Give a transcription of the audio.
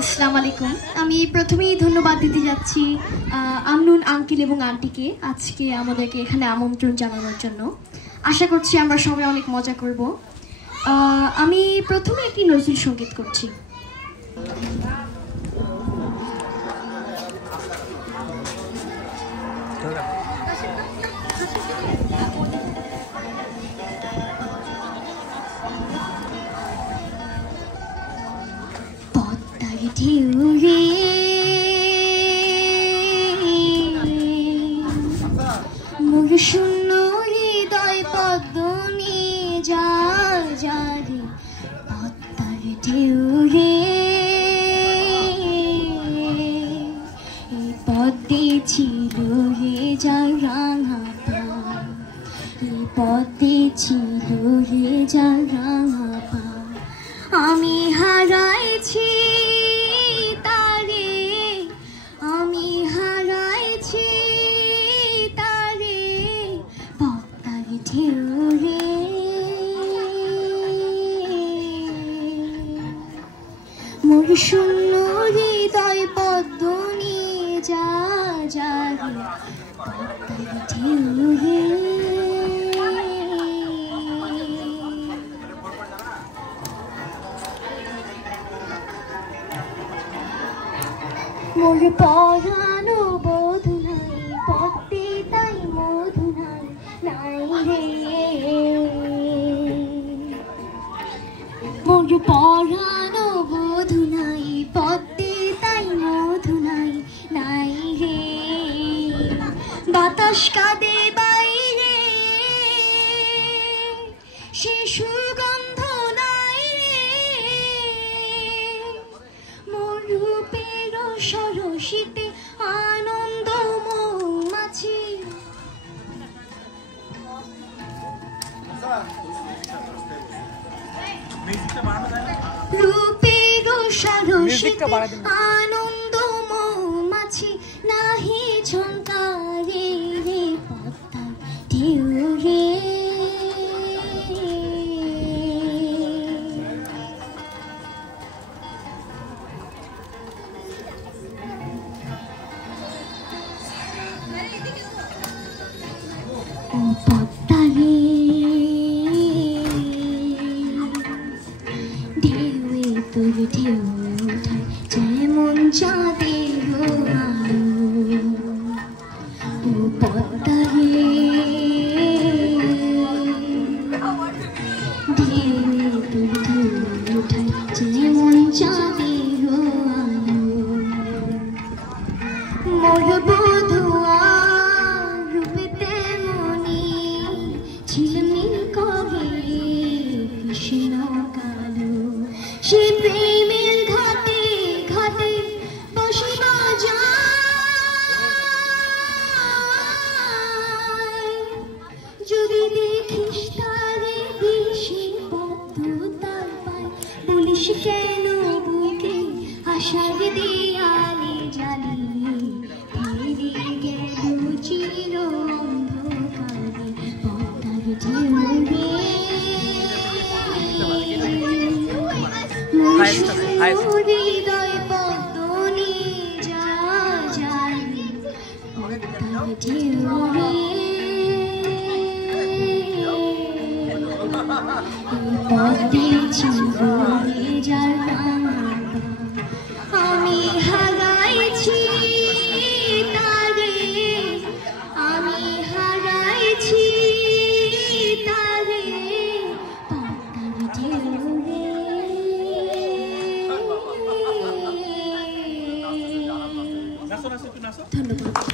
আসসালামু আলাইকুম। আমি প্রথমেই ধন্যবাদ দিতে যাচ্ছি আমনুন আঙ্কেল এবং আন্টিকে আজকে আমাদেরকে এখানে আমন্ত্রণ জানানোর জন্য। আশা করছি আমরা সবাই অনেক মজা করব। আমি প্রথমে একটি নজরুল সঙ্গীত করছি। ঢেউরে মোর শূন্য হৃদয় পদ্ম নিয়ে যা রে পদ্মার ঢেউরে এই পদ্মে ছিল রে যা রাঙা পাল, এই পদ্মে ছিল রে যা রাঙা পাল। আমি হারাইছি তারে, আমি হারাইছি তারে পদ্মার ঢেউরে। মোর শূন্য হৃদয় পদ্ম নিয়ে যা রে পদ্মার ঢেউরে। মোর পরানো বধু নাই পদ্মে তাই মধু নাই নাই রে। মোর পরানো বধু নাই পদ্মে তাই মধু নাই নাই রে। বাতাস কাঁদে বাইরে সে সুগন্ধ নাই রে। মোর রূপের সরসিতে আনন্দ মৌমাছি, রূপের সরসিতে আনন্দ মৌমাছি নাহি ঝঙ্কারে রে পদ্মার ঢেউরে। ও পদ্মারে ঢেউয়ে তোর ঢেউ ওঠায় যেমন চাঁদের আলো। ও পদ্মারে ঢেউয়ে তোর ঢেউ ওঠায় যেমন চাঁদের আলো। মোর বধুয়া কৃষ্ণ কালো সে প্রেমের ঘাটে ঘাটে বসে বাজায়। যদি দেখিস তারে দেশে পদ্ম তার পায়, বলিস কেন বুকে আশার দেয়ালে জ্বালিয়ে ফিরে গেল চির অন্ধকারে পদ্মার ঢেউরে। হৃদয় পদ্ম নিয়ে যা রে পদ্মার ঢেউরে। পদ্মে ছিল রে যার রাঙা পাল, আমি হারাইছি তারে, আমি হারাইছি তারে পদ্মার ঢেউরে। ধন্যবাদ।